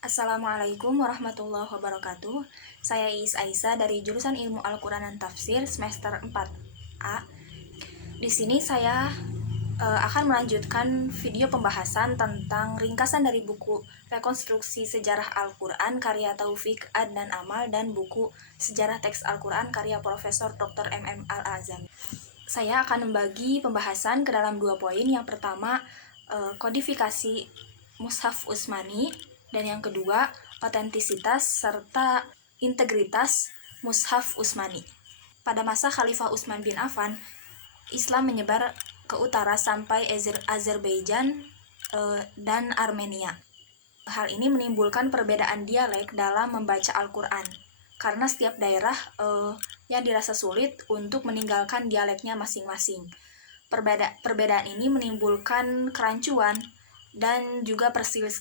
Assalamualaikum warahmatullahi wabarakatuh. Saya Iis Aisyah dari jurusan Ilmu Al-Quran dan Tafsir semester 4A. Di sini saya akan melanjutkan video pembahasan tentang ringkasan dari buku Rekonstruksi Sejarah Al-Quran karya Taufik Adnan Amal dan buku Sejarah Teks Al-Quran karya Profesor Dr. MM Al-Azami. Saya akan membagi pembahasan ke dalam 2 poin. Yang pertama, kodifikasi Mushaf Utsmani, dan yang kedua, otentisitas serta integritas Mushaf Utsmani. Pada masa Khalifah Utsman bin Affan, Islam menyebar ke utara sampai Azerbaijan dan Armenia. Hal ini menimbulkan perbedaan dialek dalam membaca Al-Quran, karena setiap daerah yang dirasa sulit untuk meninggalkan dialeknya masing-masing. Perbedaan ini menimbulkan kerancuan dan juga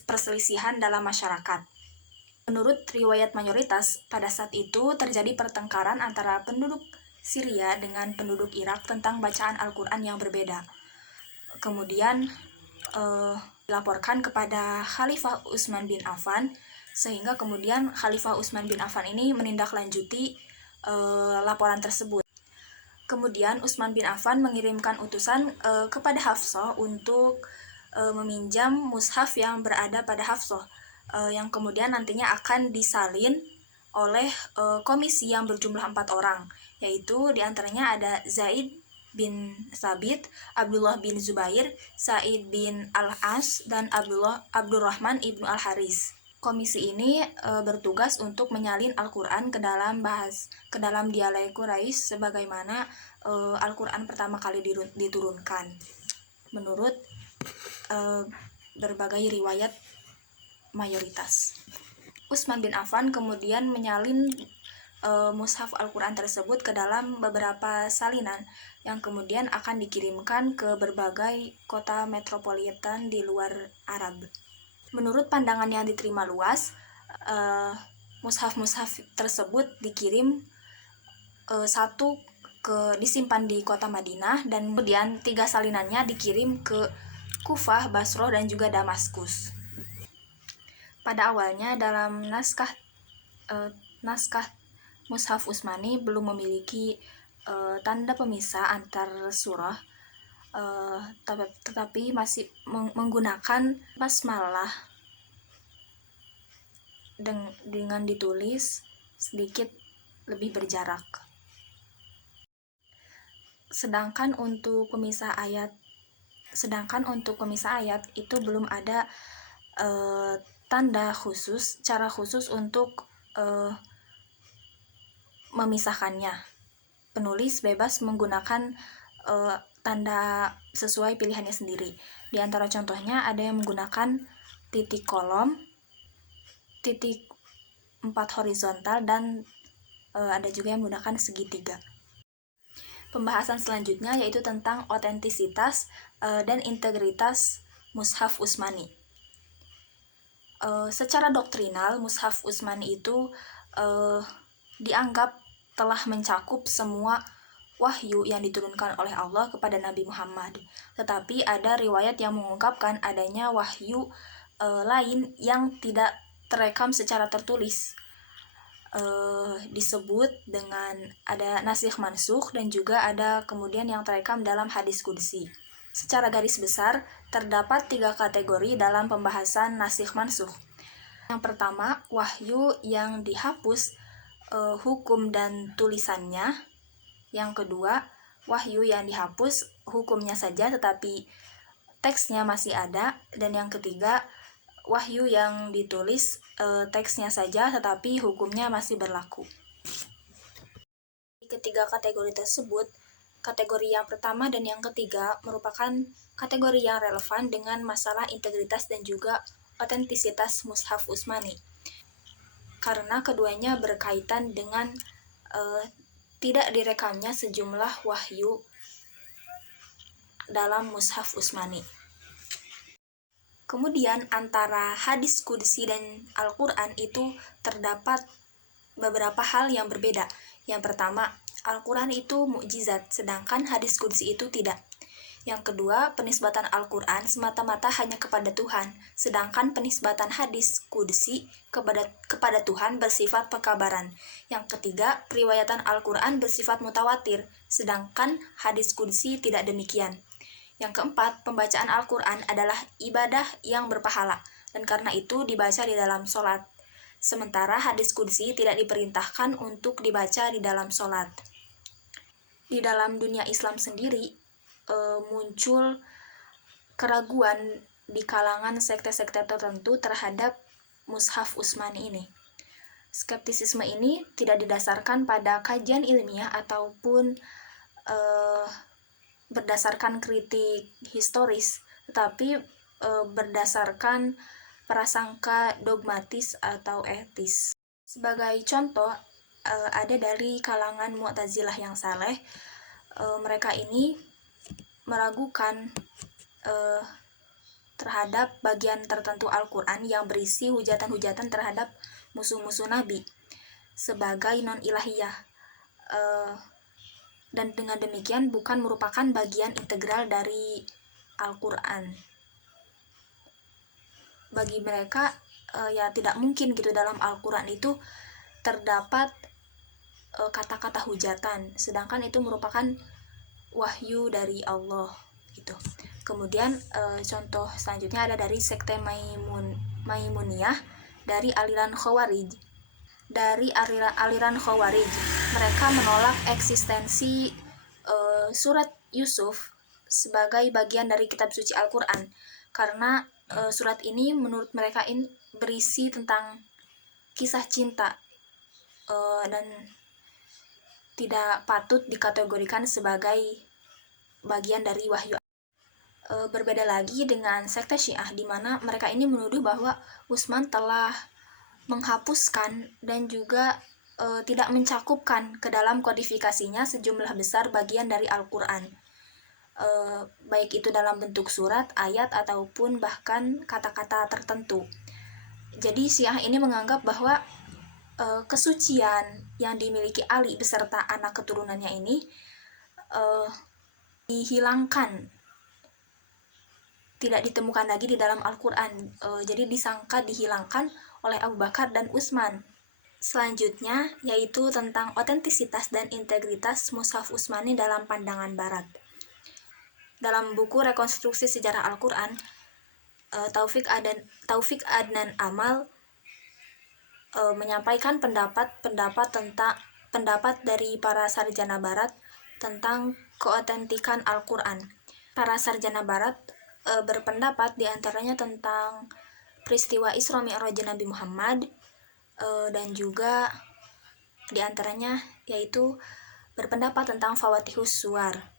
perselisihan dalam masyarakat. Menurut riwayat mayoritas, pada saat itu terjadi pertengkaran antara penduduk Syria dengan penduduk Irak tentang bacaan Al-Quran yang berbeda. Kemudian dilaporkan kepada Khalifah Utsman bin Affan, sehingga kemudian Khalifah Utsman bin Affan ini menindaklanjuti laporan tersebut. Kemudian Utsman bin Affan mengirimkan utusan kepada Hafsah untuk meminjam mushaf yang berada pada Hafsah, yang kemudian nantinya akan disalin oleh komisi yang berjumlah 4 orang, yaitu diantaranya ada Zaid bin Sabit, Abdullah bin Zubair, Said bin Al-As, dan Abdurrahman ibnu Al-Haris. Komisi ini bertugas untuk menyalin Al-Quran ke dalam dialek Quraisy sebagaimana Al-Quran pertama kali diturunkan menurut berbagai riwayat mayoritas. Utsman bin Affan kemudian menyalin mushaf Al-Quran tersebut ke dalam beberapa salinan yang kemudian akan dikirimkan ke berbagai kota metropolitan di luar Arab. Menurut pandangan yang diterima luas, mushaf-mushaf tersebut dikirim satu disimpan di kota Madinah, dan kemudian 3 salinannya dikirim ke Kufah, Basro, dan juga Damaskus. Pada awalnya dalam naskah Mushaf Utsmani belum memiliki tanda pemisah antar surah, tetapi masih menggunakan basmalah dengan ditulis sedikit lebih berjarak. Sedangkan untuk pemisah ayat itu belum ada tanda khusus, cara khusus untuk memisahkannya. Penulis bebas menggunakan tanda sesuai pilihannya sendiri. Di antara contohnya ada yang menggunakan titik kolom, titik 4 horizontal, dan ada juga yang menggunakan segitiga. Pembahasan selanjutnya yaitu tentang otentisitas dan integritas Mushaf Utsmani. Secara doktrinal, Mushaf Utsmani itu dianggap telah mencakup semua wahyu yang diturunkan oleh Allah kepada Nabi Muhammad. Tetapi ada riwayat yang mengungkapkan adanya wahyu lain yang tidak terekam secara tertulis. Disebut dengan ada nasikh mansukh, dan juga ada kemudian yang terekam dalam hadis qudsi. Secara garis besar terdapat 3 kategori dalam pembahasan nasikh mansukh. Yang pertama, wahyu yang dihapus hukum dan tulisannya. Yang kedua, wahyu yang dihapus hukumnya saja tetapi teksnya masih ada. Dan yang ketiga, wahyu yang ditulis teksnya saja tetapi hukumnya masih berlaku. Di ketiga kategori tersebut, kategori yang pertama dan yang ketiga merupakan kategori yang relevan dengan masalah integritas dan juga otentisitas Mushaf Utsmani, karena keduanya berkaitan dengan tidak direkamnya sejumlah wahyu dalam Mushaf Utsmani. Kemudian antara hadis qudsi dan Al-Quran itu terdapat beberapa hal yang berbeda. Yang pertama, Al-Quran itu mukjizat, sedangkan hadis qudsi itu tidak. Yang kedua, penisbatan Al-Quran semata-mata hanya kepada Tuhan, sedangkan penisbatan hadis qudsi kepada Tuhan bersifat pekabaran. Yang ketiga, periwayatan Al-Quran bersifat mutawatir, sedangkan hadis qudsi tidak demikian. Yang keempat, pembacaan Al-Quran adalah ibadah yang berpahala, dan karena itu dibaca di dalam sholat. Sementara hadis qudsi tidak diperintahkan untuk dibaca di dalam sholat. Di dalam dunia Islam sendiri, muncul keraguan di kalangan sekte-sekte tertentu terhadap Mushaf Utsmani ini. Skeptisisme ini tidak didasarkan pada kajian ilmiah ataupun berdasarkan kritik historis, tetapi berdasarkan prasangka dogmatis atau etis. Sebagai contoh, ada dari kalangan Mu'tazilah yang saleh, mereka ini meragukan terhadap bagian tertentu Al-Quran yang berisi hujatan-hujatan terhadap musuh-musuh Nabi sebagai non-ilahiyah, dan dengan demikian bukan merupakan bagian integral dari Al-Quran. Bagi mereka ya tidak mungkin gitu dalam Al-Quran itu terdapat kata-kata hujatan, sedangkan itu merupakan wahyu dari Allah gitu. Kemudian contoh selanjutnya ada dari sekte Maimuniyah dari aliran Khawarij. Dari aliran Khawarij, mereka menolak eksistensi surat Yusuf sebagai bagian dari kitab suci Al-Quran karena surat ini menurut mereka ini berisi tentang kisah cinta dan tidak patut dikategorikan sebagai bagian dari wahyu. Berbeda lagi dengan sekte Syiah, di mana mereka ini menuduh bahwa Utsman telah menghapuskan dan juga tidak mencakupkan ke dalam kodifikasinya sejumlah besar bagian dari Al-Quran, baik itu dalam bentuk surat, ayat, ataupun bahkan kata-kata tertentu. Jadi Syiah ini menganggap bahwa kesucian yang dimiliki Ali beserta anak keturunannya ini dihilangkan, tidak ditemukan lagi di dalam Al-Quran. Jadi disangka dihilangkan oleh Abu Bakar dan Utsman. Selanjutnya yaitu tentang otentisitas dan integritas Mushaf Utsmani dalam pandangan Barat. Dalam buku Rekonstruksi Sejarah Al-Quran, Taufik Adnan Amal menyampaikan pendapat dari para sarjana Barat tentang keotentikan Al-Quran. Para sarjana Barat berpendapat diantaranya tentang peristiwa Isra Mi'raj Nabi Muhammad, dan juga diantaranya yaitu berpendapat tentang Fawatihus Suwar.